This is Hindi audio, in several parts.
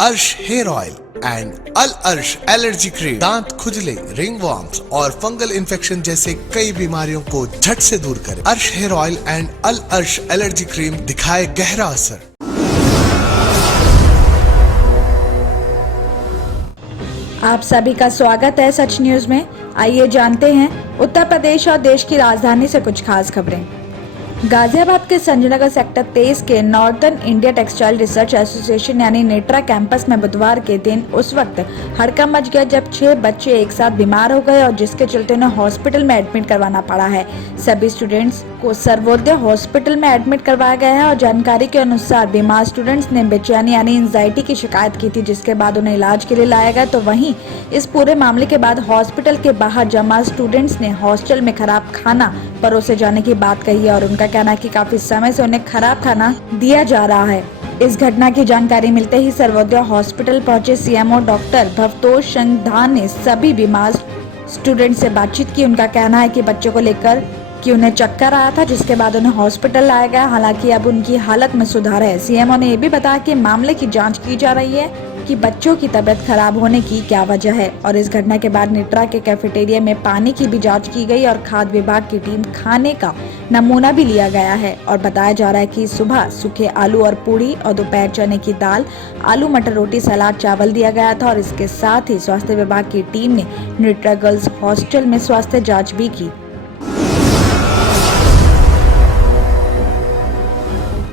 अर्श हेयर ऑयल एंड अल अर्श एलर्जी क्रीम दांत खुजले, रिंग वॉर्म्स और फंगल इन्फेक्शन जैसे कई बीमारियों को झट से दूर करे। अर्श हेयर ऑयल एंड अल अर्श एलर्जी क्रीम दिखाए गहरा असर। आप सभी का स्वागत है सच न्यूज में। आइए जानते हैं उत्तर प्रदेश और देश की राजधानी से कुछ खास खबरें। गाजियाबाद के संजय नगर सेक्टर 23 के northern India textile research association यानी नेट्रा कैंपस में बुधवार के दिन उस वक्त हड़कंप मच गया जब 6 बच्चे एक साथ बीमार हो गए और जिसके चलते उन्हें हॉस्पिटल में एडमिट करवाना पड़ा है। सभी स्टूडेंट्स को सर्वोदय हॉस्पिटल में एडमिट करवाया गया है और जानकारी के अनुसार बीमार स्टूडेंट्स ने बेचैनी यानी एंजाइटी की शिकायत की थी, जिसके बाद उन्हें इलाज के लिए लाया गया। तो वहीं इस पूरे मामले के बाद हॉस्पिटल के बाहर जमा स्टूडेंट्स ने हॉस्टल में खराब खाना परोसे जाने की बात कही है और उनका कहना है कि काफी समय से उन्हें खराब खाना दिया जा रहा है। इस घटना की जानकारी मिलते ही सर्वोदय हॉस्पिटल पहुंचे सीएमओ डॉक्टर भवतोष संधान ने सभी बीमार स्टूडेंट से बातचीत की। उनका कहना है कि बच्चों को लेकर कि उन्हें चक्कर आया था, जिसके बाद उन्हें हॉस्पिटल लाया गया। हालांकि अब उनकी हालत में सुधार है। सीएमओ ने यह भी बताया कि मामले की जांच की जा रही है कि बच्चों की तबीयत खराब होने की क्या वजह है और इस घटना के बाद नेट्रा के कैफेटेरिया में पानी की भी जांच की गई और खाद्य विभाग की टीम खाने का नमूना भी लिया गया है। और बताया जा रहा है कि सुबह सूखे आलू और पूड़ी और दोपहर चने की दाल, आलू मटर रोटी, सलाद, चावल दिया गया था और इसके साथ ही स्वास्थ्य विभाग की टीम ने नेट्रा गर्ल्स हॉस्टल में स्वास्थ्य जाँच भी की।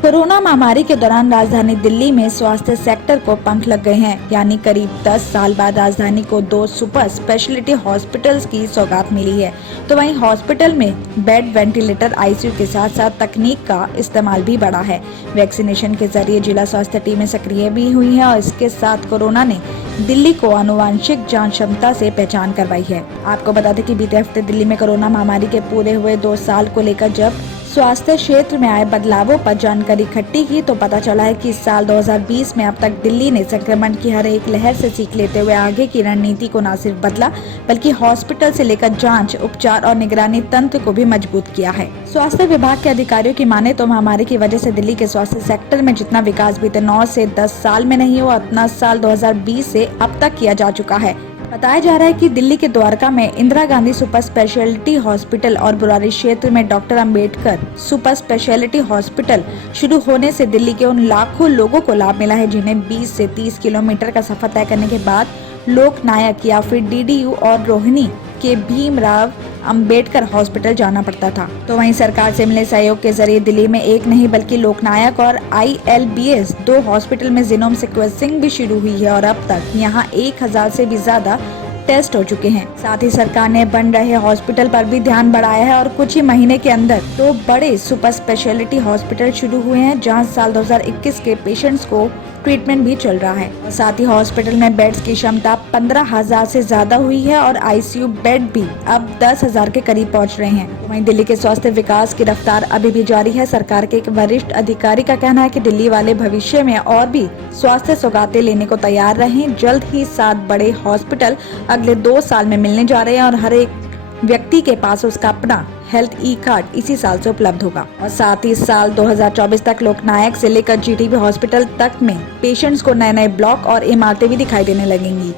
कोरोना महामारी के दौरान राजधानी दिल्ली में स्वास्थ्य सेक्टर को पंख लग गए हैं, यानी करीब 10 साल बाद राजधानी को 2 सुपर स्पेशलिटी हॉस्पिटल्स की सौगात मिली है। तो वहीं हॉस्पिटल में बेड, वेंटिलेटर, आईसीयू के साथ साथ तकनीक का इस्तेमाल भी बढ़ा है। वैक्सीनेशन के जरिए जिला स्वास्थ्य टीमें सक्रिय भी हुई हैं और इसके साथ कोरोना ने दिल्ली को आनुवांशिक जांच क्षमता से पहचान करवाई है। आपको बता दें कि बीते हफ्ते दिल्ली में कोरोना महामारी के पूरे हुए 2 साल को लेकर जब स्वास्थ्य क्षेत्र में आए बदलावों पर जानकारी इकट्ठी की तो पता चला है कि इस साल 2020 में अब तक दिल्ली ने संक्रमण की हर एक लहर से सीख लेते हुए आगे की रणनीति को न सिर्फ बदला बल्कि हॉस्पिटल से लेकर जांच, उपचार और निगरानी तंत्र को भी मजबूत किया है। स्वास्थ्य विभाग के अधिकारियों की माने तो महामारी की वजह से दिल्ली के स्वास्थ्य सेक्टर में जितना विकास बीते 9 से 10 साल में नहीं हुआ उतना साल 2020 से अब तक किया जा चुका है। बताया जा रहा है कि दिल्ली के द्वारका में Indira Gandhi super speciality hospital और बुरारी क्षेत्र में doctor Ambedkar super speciality hospital शुरू होने से दिल्ली के उन लाखों लोगों को लाभ मिला है जिन्हें 20 से 30 किलोमीटर का सफर तय करने के बाद लोकनायक या फिर डीडीयू और रोहिणी के भीमराव अंबेडकर हॉस्पिटल जाना पड़ता था। तो वहीं सरकार से मिले सहयोग के जरिए दिल्ली में एक नहीं बल्कि लोकनायक और ILBS 2 हॉस्पिटल में जीनोम सीक्वेंसिंग भी शुरू हुई है और अब तक यहां 1000 से भी ज्यादा टेस्ट हो चुके हैं। साथ ही सरकार ने बन रहे हॉस्पिटल पर भी ध्यान बढ़ाया है और कुछ ही महीने के अंदर 2 बड़े सुपर स्पेशलिटी हॉस्पिटल शुरू हुए हैं जहां साल 2021 के पेशेंट्स को ट्रीटमेंट भी चल रहा है। और साथ ही हॉस्पिटल में बेड्स की क्षमता 15,000 से ज्यादा हुई है और आईसीयू बेड भी अब 10,000 के करीब पहुंच रहे हैं। वहीं दिल्ली के स्वास्थ्य विकास की रफ्तार अभी भी जारी है। सरकार के एक वरिष्ठ अधिकारी का कहना है कि दिल्ली वाले भविष्य में और भी स्वास्थ्य सौगातें लेने को तैयार रहें। जल्द ही 7 बड़े हॉस्पिटल अगले 2 साल में मिलने जा रहे हैं और हर एक व्यक्ति के पास उसका अपना हेल्थ कार्ड इसी साल से उपलब्ध होगा। और साथ ही साल 2024 तक लोकनायक से लेकर जीटीबी हॉस्पिटल तक में पेशेंट्स को नए नए ब्लॉक और इमारतें भी दिखाई देने लगेंगी।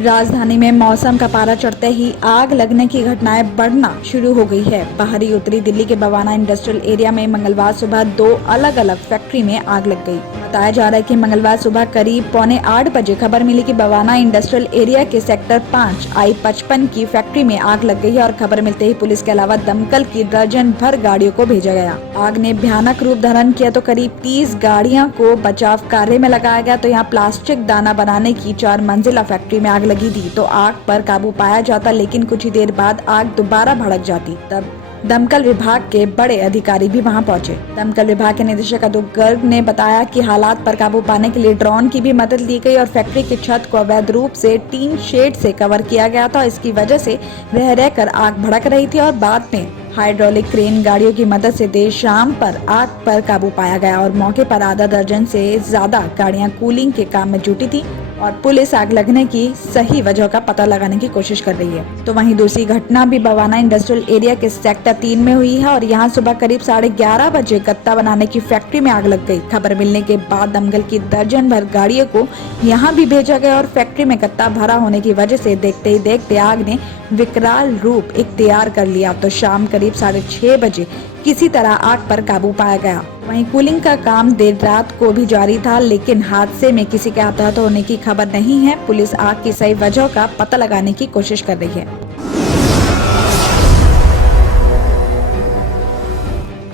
राजधानी में मौसम का पारा चढ़ते ही आग लगने की घटनाएं बढ़ना शुरू हो गई है। बाहरी उत्तरी दिल्ली के बवाना इंडस्ट्रियल एरिया में मंगलवार सुबह 2 अलग अलग फैक्ट्री में आग लग गई। बताया जा रहा है कि मंगलवार सुबह करीब 7:45 बजे खबर मिली कि बवाना इंडस्ट्रियल एरिया के सेक्टर 5 I-55 की फैक्ट्री में आग लग गई है और खबर मिलते ही पुलिस के अलावा दमकल की दर्जन भर गाड़ियों को भेजा गया। आग ने भयानक रूप धारण किया तो करीब 30 गाड़ियों को बचाव कार्य में लगाया गया। तो यहाँ प्लास्टिक दाना बनाने की 4 मंजिला फैक्ट्री में आग लगी थी तो आग पर काबू पाया जाता, लेकिन कुछ ही देर बाद आग दोबारा भड़क जाती। तब दमकल विभाग के बड़े अधिकारी भी वहां पहुंचे। दमकल विभाग के निदेशक अदूप गर्ग ने बताया कि हालात पर काबू पाने के लिए ड्रोन की भी मदद ली गई और फैक्ट्री की छत को अवैध रूप से टीन शेड से कवर किया गया था। इसकी वजह से रह आग भड़क रही थी और बाद में हाइड्रोलिक क्रेन गाड़ियों की मदद से देर शाम पर आग पर काबू पाया गया और मौके पर आधा दर्जन से ज्यादा गाड़ियां कूलिंग के काम में जुटी थी। और पुलिस आग लगने की सही वजह का पता लगाने की कोशिश कर रही है। तो वहीं दूसरी घटना भी बवाना इंडस्ट्रियल एरिया के सेक्टर 3 में हुई है और यहाँ सुबह करीब 11:30 बजे गत्ता बनाने की फैक्ट्री में आग लग गई। खबर मिलने के बाद दमकल की दर्जन भर गाड़ियों को यहाँ भी भेजा गया और फैक्ट्री में गत्ता भरा होने की वजह से देखते ही देखते आग ने विकराल रूप इख्तियार कर लिया। तो शाम करीब 6:30 बजे किसी तरह आग पर काबू पाया गया। वहीं कूलिंग का काम देर रात को भी जारी था, लेकिन हादसे में किसी के हताहत होने की खबर नहीं है। पुलिस आग की सही वजह का पता लगाने की कोशिश कर रही है।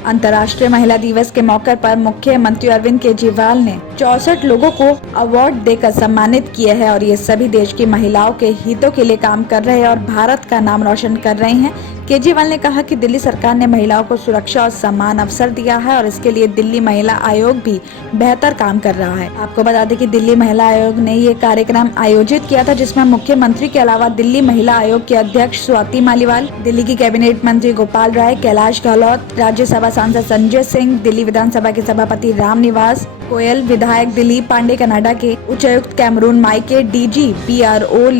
अंतर्राष्ट्रीय महिला दिवस के मौके पर मुख्यमंत्री अरविंद केजरीवाल ने 64 लोगों को अवार्ड देकर सम्मानित किए हैं और ये सभी देश की महिलाओं के हितों के लिए काम कर रहे हैं और भारत का नाम रोशन कर रहे हैं। केजरीवाल ने कहा कि दिल्ली सरकार ने महिलाओं को सुरक्षा और समान अवसर दिया है और इसके लिए दिल्ली महिला आयोग भी बेहतर काम कर रहा है। आपको बता दें कि दिल्ली महिला आयोग ने ये कार्यक्रम आयोजित किया था, जिसमें मुख्यमंत्री के अलावा दिल्ली महिला आयोग के अध्यक्ष स्वाति मालीवाल, दिल्ली की कैबिनेट मंत्री गोपाल राय, कैलाश गहलोत, राज्यसभा सांसद संजय सिंह, दिल्ली विधानसभा के सभापति राम निवास गोयल, विधायक दिलीप पांडे, कनाडा के उच्चायुक्त Cameron Mackay, DG PRO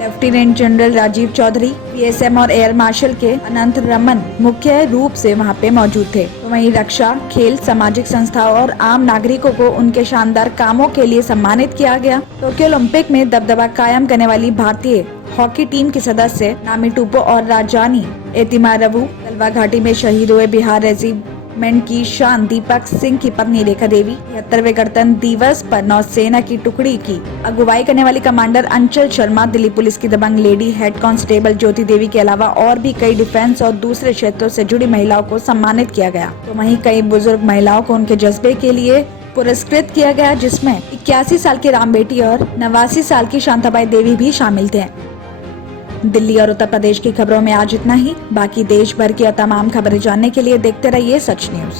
lieutenant general Rajiv Chaudhary, PSM और air marshal K Anant Raman मुख्य रूप से वहां पे मौजूद थे। तो वहीं रक्षा, खेल, सामाजिक संस्थाओं और आम नागरिकों को उनके शानदार कामों के लिए सम्मानित किया गया। टोक्यो ओलंपिक में दबदबा कायम करने वाली भारतीय हॉकी टीम के सदस्य नामी टूपो और राजानी एतिमा रवु, तलवा घाटी में शहीद हुए बिहार रेजिमेंट की शान दीपक सिंह की पत्नी रेखा देवी, 73वें गणतंत्र दिवस पर नौसेना की टुकड़ी की अगुवाई करने वाली कमांडर अंचल शर्मा, दिल्ली पुलिस की दबंग lady head constable Jyoti Devi के अलावा और भी कई डिफेंस और दूसरे क्षेत्रों से जुड़ी महिलाओं को सम्मानित किया गया। तो वहीं कई बुजुर्ग महिलाओं को उनके जज्बे के लिए पुरस्कृत किया गया, जिसमें 81 साल की राम बेटी और 89 साल की शांताबाई देवी भी शामिल थे। दिल्ली और उत्तर प्रदेश की खबरों में आज इतना ही। बाकी देश भर की तमाम खबरें जानने के लिए देखते रहिए सच न्यूज।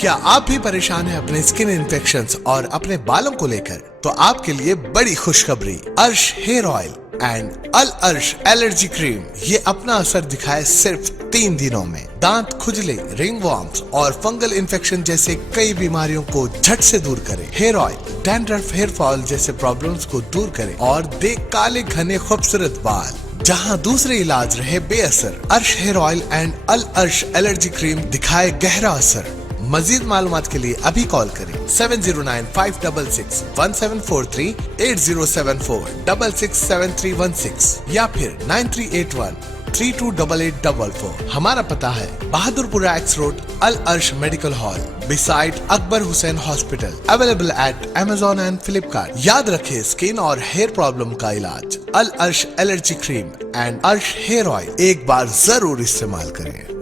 क्या आप भी परेशान हैं अपने स्किन इन्फेक्शंस और अपने बालों को लेकर? तो आपके लिए बड़ी खुशखबरी, अर्श हेयर ऑयल एंड अल अर्श एलर्जी क्रीम ये अपना असर दिखाए सिर्फ 3 दिनों में। दांत खुजले, रिंगवॉर्म्स और फंगल इन्फेक्शन जैसे कई बीमारियों को झट से दूर करे। Hair oil dandruff, hair fall जैसे प्रॉब्लम्स को दूर करे और दे काले घने खूबसूरत बाल। जहां दूसरे इलाज रहे बेअसर, अर्श हेयर ऑयल एंड अल अर्श एलर्जी क्रीम दिखाए गहरा असर। मजीद मालूमात के लिए अभी कॉल करें 7095661743, 8074667316 या फिर 9381328844। हमारा पता है बहादुरपुरा एक्स रोड, अल अर्श medical hall, beside Akbar Hussain hospital, available at Amazon and Flipkart। याद रखें, स्किन और हेयर प्रॉब्लम का इलाज अल अर्श एलर्जी क्रीम एंड अर्श हेयर ऑयल एक बार जरूर इस्तेमाल करें।